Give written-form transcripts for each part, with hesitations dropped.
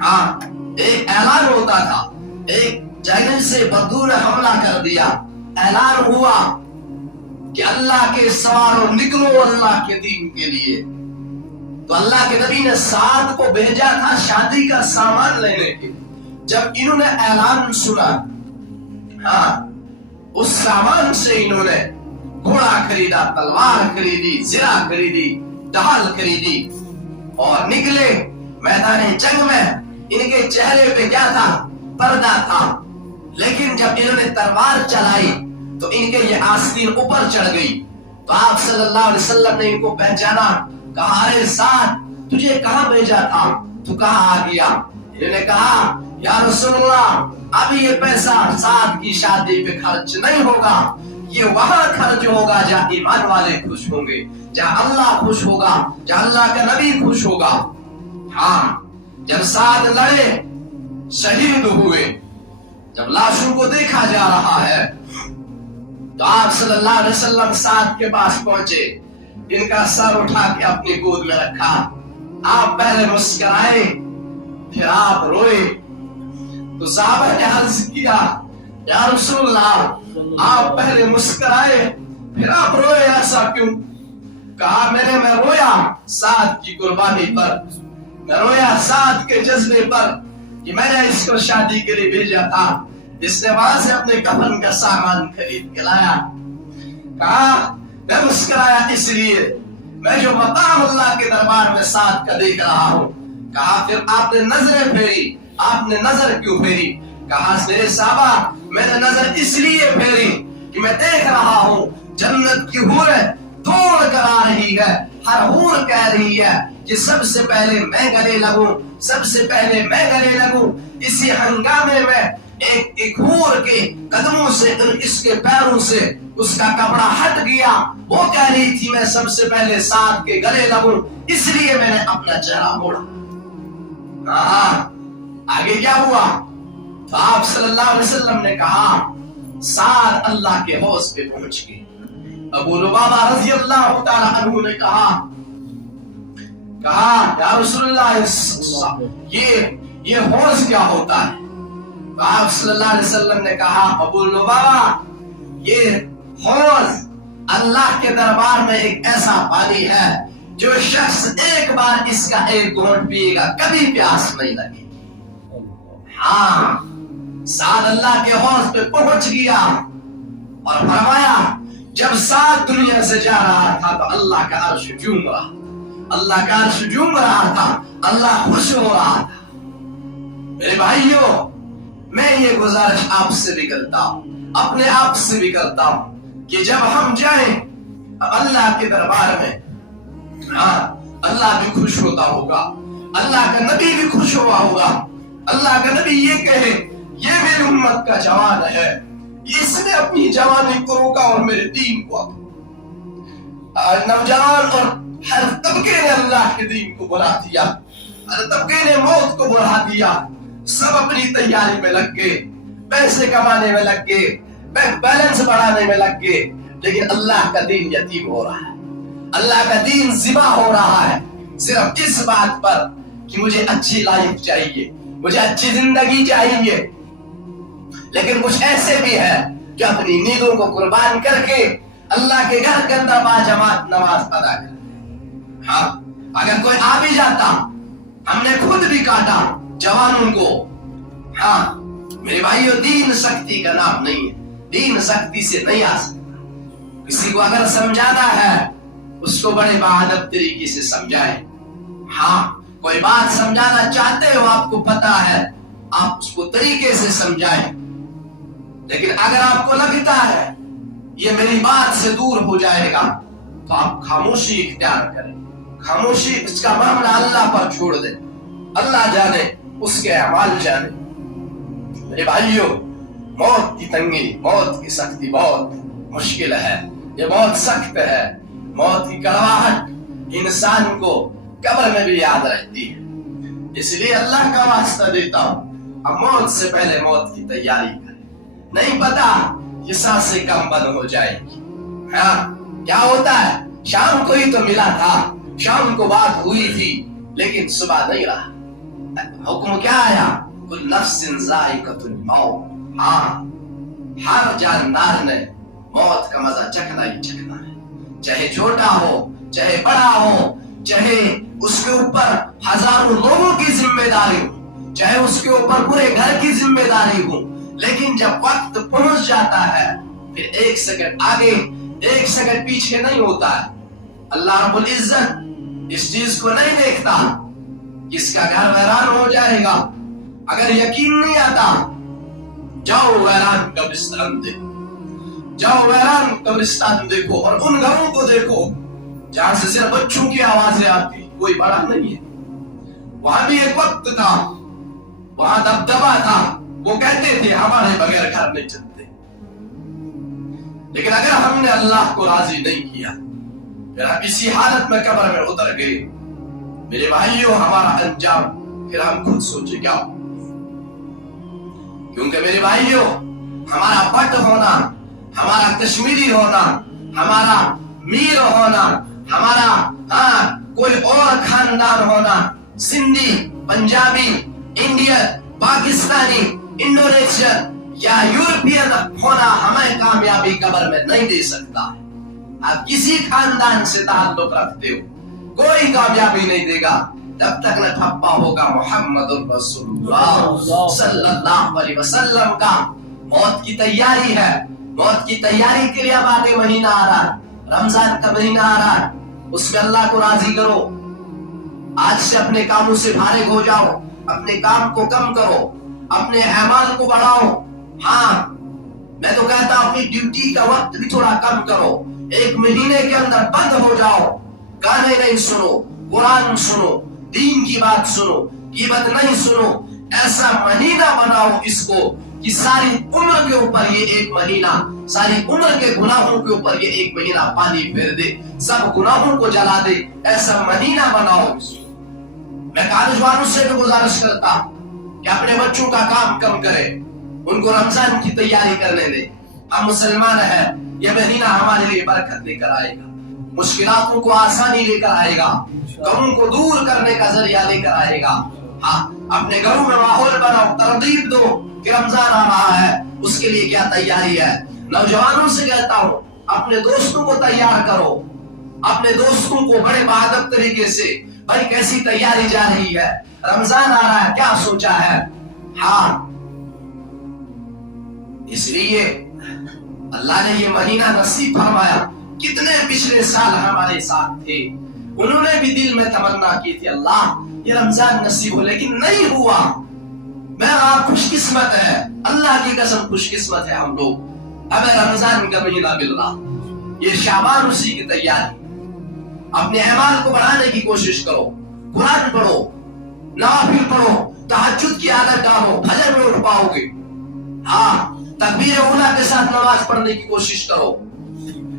ہاں ایک اعلان ہوتا تھا، ایک جانب سے بدو نے حملہ کر دیا، اعلان ہوا کہ اللہ کے سوارو نکلو اللہ کے دین کے لیے، تو اللہ کے نبی نے سعد کو بھیجا تھا شادی کا سامان لینے کے. جب انہوں نے اعلان سنا، ہاں اس سامان سے انہوں نے گھوڑا خریدا، تلوار خریدی، زرہ خریدی، ڈھال خریدی اور نکلے میدان جنگ میں. ان کے چہرے پہ کیا تھا؟ پردہ تھا، لیکن جب انہوں نے تلوار چلائی تو ان کے یہ آستین اوپر چڑھ گئی. تو آپ صلی اللہ علیہ وسلم نے ان کو پہچانا، کہا ارے سعد تجھے کہاں بھیجا تھا، تو کہاں آ گیا؟ انہوں نے کہا یا رسول اللہ ابھی یہ پیسہ سعد کی شادی پہ خرچ نہیں ہوگا، یہ وہاں خرچ ہوگا جہاں ایمان والے خوش ہوں گے، جہاں اللہ خوش ہوگا، جہاں اللہ کا نبی خوش ہوگا. ہاں جب سعد لڑے، شہید ہوئے، جب لاشوں کو دیکھا جا رہا ہے تو آپ صلی اللہ علیہ وسلم سعد کے پاس پہنچے، ان کا سر اٹھا کے اپنی گود میں رکھا. آپ پہلے مسکرائے پھر آپ روئے. تو صحابہ نے عرض کیا یا رسول اللہ آپ پہلے مسکرائے پھر آپ روئے، ایسا کیوں؟ کہا میں رویا سعد کی قربانی پر، میں رویا سعد کے جذبے پر کہ میں نے اس کو شادی کے لیے بھیجا تھا، اس نے وہاں سے اپنے کفن کا سامان خرید کے لایا. کہا میں مسکرایا اس لیے میں جو مقام اللہ کے دربار میں سعد کا دیکھ رہا ہوں. کہا پھر آپ نے نظریں پھیری، آپ نے نظر کیوں پھیری؟ کہا میرے صحابہ میں نے نظر اس لیے پھیری کہ میں دیکھ رہا ہوں جنت کی حوریں دوڑ کر آ رہی ہے، ہر حور کہہ رہی ہے کہ سب سے پہلے میں گلے لگوں، سب سے پہلے میں گلے لگوں. اسی ہنگامے میں ایک حور کے قدموں سے، اس کے پیروں سے اس کا کپڑا ہٹ گیا، وہ کہہ رہی تھی میں سب سے پہلے سعد کے گلے لگوں، اس لیے میں نے اپنا چہرہ موڑا. آگے کیا ہوا؟ تو آپ صلی اللہ علیہ وسلم نے کہا سعد اللہ کے حوض پہ پہنچ گئے. ابو لبابہ رضی اللہ تعالی عنہ نے کہا یا رسول اللہ یہ حوض کیا ہوتا ہے؟ تو آپ صلی اللہ علیہ وسلم نے کہا ابو لبابہ یہ حوض اللہ کے دربار میں ایک ایسا پانی ہے جو شخص ایک بار اس کا ایک گھونٹ پیے گا کبھی پیاس نہیں لگے. ہاں سعد اللہ کے حوض پہ پہنچ گیا اور فرمایا جب سعد دنیا سے جا رہا تھا تو اللہ کا عرش جھوم رہا، اللہ کا عرش جھوم رہا تھا، اللہ خوش ہو رہا تھا. میرے بھائیوں میں یہ گزارش آپ سے بھی کرتا ہوں، اپنے آپ سے بھی کرتا ہوں کہ جب ہم جائیں اللہ کے دربار میں، ہاں اللہ بھی خوش ہوتا ہوگا، اللہ کا نبی بھی خوش ہوا ہوگا. اللہ کا نبی یہ کہے یہ میری امت کا جوان ہے، اس نے اپنی جوانی کو روکا اور میرے دین کو نوجوان اور ہر طبقے نے اللہ کے دین کو بلا دیا، ہر طبقے نے موت کو بلا دیا. سب اپنی تیاری میں لگ گئے، پیسے کمانے میں لگ گئے، بینک بیلنس بڑھانے میں لگ گئے، لیکن اللہ کا دین یتیم ہو رہا ہے، اللہ کا دین ذبح ہو رہا ہے صرف اس بات پر کہ مجھے اچھی لائف چاہیے، مجھے اچھی زندگی چاہیے. لیکن کچھ ایسے بھی ہیں جو اپنی نیندوں کو قربان کر کے اللہ کے گھر کے اندر باجماعت نماز ادا کرتے. ہاں اگر کوئی آ بھی جاتا، ہم نے خود بھی کاٹا جوانوں کو. ہاں میرے بھائیو دین سختی کا نام نہیں ہے، دین سختی سے نہیں آ سکتا. کسی کو اگر سمجھانا ہے اس کو بڑے بہادر طریقے سے سمجھائیں. ہاں کوئی بات سمجھانا چاہتے ہو، آپ کو پتا ہے، آپ اس کو طریقے سے سمجھائیں. لیکن اگر آپ کو لگتا ہے یہ میری بات سے دور ہو جائے گا تو آپ خاموشی اختیار کریں. خاموشی، اس کا معاملہ اللہ پر چھوڑ دیں، اللہ جانے، اس کے اعمال جانے. میرے بھائیوں موت کی تنگی، موت کی سختی بہت مشکل ہے، یہ بہت سخت ہے. موت کی کڑواہٹ انسان کو قبر میں بھی یاد رہتی ہے. اس لیے اللہ کا واسطہ دیتا ہوں اب موت سے پہلے موت کی تیاری کریں. نہیں پتا یہ سانسیں کم بند ہو جائے گی. ہاں کیا ہوتا ہے، شام کو ہی تو ملا تھا، شام کو بات ہوئی تھی لیکن صبح نہیں رہا. حکم کیا آیا؟ کل نفس ذائقۃ الموت. ہاں، ہر جاندار نے موت کا مزہ چکھنا ہی چکھنا ہے، چاہے چھوٹا ہو چاہے بڑا ہو، چاہے اس کے اوپر ہزاروں لوگوں کی ذمہ داری ہو، چاہے اس کے اوپر پورے گھر کی ذمہ داری ہو، لیکن جب وقت پہنچ جاتا ہے پھر ایک سیکنڈ آگے ایک سیکنڈ پیچھے نہیں ہوتا ہے. اللہ رب العزت اس چیز کو نہیں دیکھتا کس کا گھر ویران ہو جائے گا. اگر یقین نہیں آتا جاؤ ویران قبرستان دیکھو، جاؤ ویران قبرستان دیکھو اور ان گھروں کو دیکھو جہاں سے صرف بچوں کی آوازیں آتی، کوئی بڑا نہیں ہے. وہاں بھی ایک وقت تھا، وہاں دبدبا تھا، وہ کہتے تھے ہمارے بغیر گھر نہیں چلتے. لیکن اگر ہم نے اللہ کو راضی نہیں کیا پھر ہم اسی حالت میں قبر میں اتر گئے، میرے بھائیوں ہمارا انجام پھر ہم خود سوچے کیا ہو. کیونکہ میرے بھائیوں ہمارا پٹ ہونا، ہمارا کشمیری ہونا، ہمارا میر ہونا، ہمارا کوئی اور خاندان ہونا، سندھی، پنجابی، انڈین، پاکستانی، انڈونیشین یا یورپین ہونا ہمیں کامیابی قبر میں نہیں دے سکتا. آپ کسی خاندان سے تعلق رکھتے ہو کوئی کامیابی نہیں دے گا جب تک نہ ٹھپا ہوگا محمد رسول اللہ صلی اللہ علیہ وسلم کا. موت کی تیاری ہے، موت کی تیاری کے لیے اب آگے مہینہ آ رہا ہے، رمضان کا مہینہ آ رہا ہے، اس میں اللہ کو راضی کرو. آج سے اپنے کاموں سے فارغ ہو جاؤ، اپنے کام کو کم کرو، اپنے اعمال کو بڑھاؤ. ہاں میں تو کہتا ہوں اپنی ڈیوٹی کا وقت بھی تھوڑا کم کرو. ایک مہینے کے اندر بند ہو جاؤ، گانے نہیں سنو، قرآن سنو، دین کی بات سنو، غیبت نہیں سنو. ایسا مہینہ بناؤ اس کو کہ ساری عمر کے اوپر یہ ایک مہینہ، ساری عمر کے گناہوں کے اوپر یہ ایک مہینہ پانی پھیر دے، سب گناہوں کو جلا دے. ایسا مہینہ بناؤ. میں کالج والوں سے بھی گزارش کرتا کہ اپنے بچوں کا کام کم کرے، ان کو رمضان کی تیاری کرنے دے. ہم مسلمان ہیں، یہ مہینہ ہمارے لیے برکت لے کر آئے گا، مشکلاتوں کو آسانی لے کر آئے گا، غموں کو دور کرنے کا ذریعہ لے کر آئے گا. ہاں اپنے گھروں میں ماحول بناؤ، ترغیب دو کہ رمضان آ رہا ہے، اس کے لیے کیا تیاری ہے. نوجوانوں سے کہتا ہوں اپنے دوستوں کو تیار کرو، اپنے دوستوں کو بڑے بہادر طریقے سے، بھائی کیسی تیاری جا رہی ہے، رمضان آ رہا ہے، کیا سوچا ہے. ہاں اس لیے اللہ نے یہ مہینہ نصیب فرمایا. کتنے پچھلے سال ہمارے ساتھ تھے، انہوں نے بھی دل میں تمنا کی تھی اللہ یہ رمضان نصیب ہو، لیکن نہیں ہوا. میں آپ خوش قسمت ہے، اللہ کی قسم خوش قسمت ہے ہم لوگ، ہمیں رمضان کا مہینہ مل رہا. یہ شعبان اسی کی تیاری. اپنے اعمال کو بڑھانے کی کوشش کرو، قرآن پڑھو، نوافل پڑھو، تہجد کی عادت ڈالو، فجر میں اٹھ پاؤ گے. ہاں تکبیر اولیٰ کے ساتھ نماز پڑھنے کی کوشش کرو.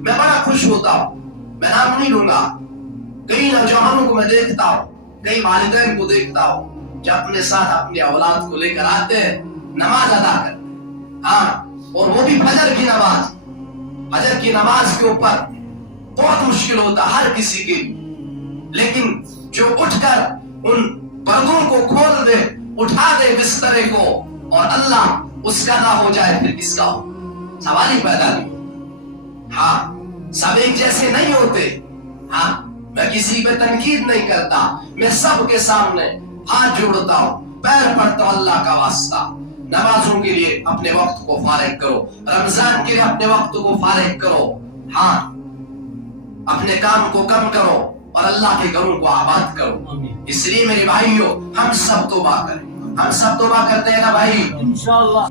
میں بڑا خوش ہوتا ہوں، میں نام نہیں لوں گا، کئی نوجوانوں کو میں دیکھتا ہوں، کئی والدین کو دیکھتا ہوں جو اپنے ساتھ اپنی اولاد کو لے کر آتے ہیں، نماز ادا کرتے ہیں. ہاں اور وہ بھی فجر کی نماز. فجر کی نماز کے اوپر بہت مشکل ہوتا ہر کسی کے، لیکن جو اٹھ کر ان پردوں کو کھول دے، اٹھا دے بسترے کو، اور اللہ اس کا نہ ہو جائے پھر کس کا ہو؟ سوال ہی پیدا نہیں. ہاں سب ایک جیسے نہیں ہوتے. ہاں میں کسی پہ تنقید نہیں کرتا، میں سب کے سامنے ہاتھ جوڑتا ہوں، پیر پڑتا ہوں اللہ کا واسطہ. نمازوں کے لیے اپنے وقت کو فارغ کرو، رمضان کے لیے اپنے وقت کو فارغ کرو. ہاں اپنے کام کو کم کرو اور اللہ کے گھروں کو آباد کرو. اس لیے میرے بھائیوں ہم سب توبہ کریں، ہم سب توبہ کرتے ہیں نا بھائی؟ انشاءاللہ.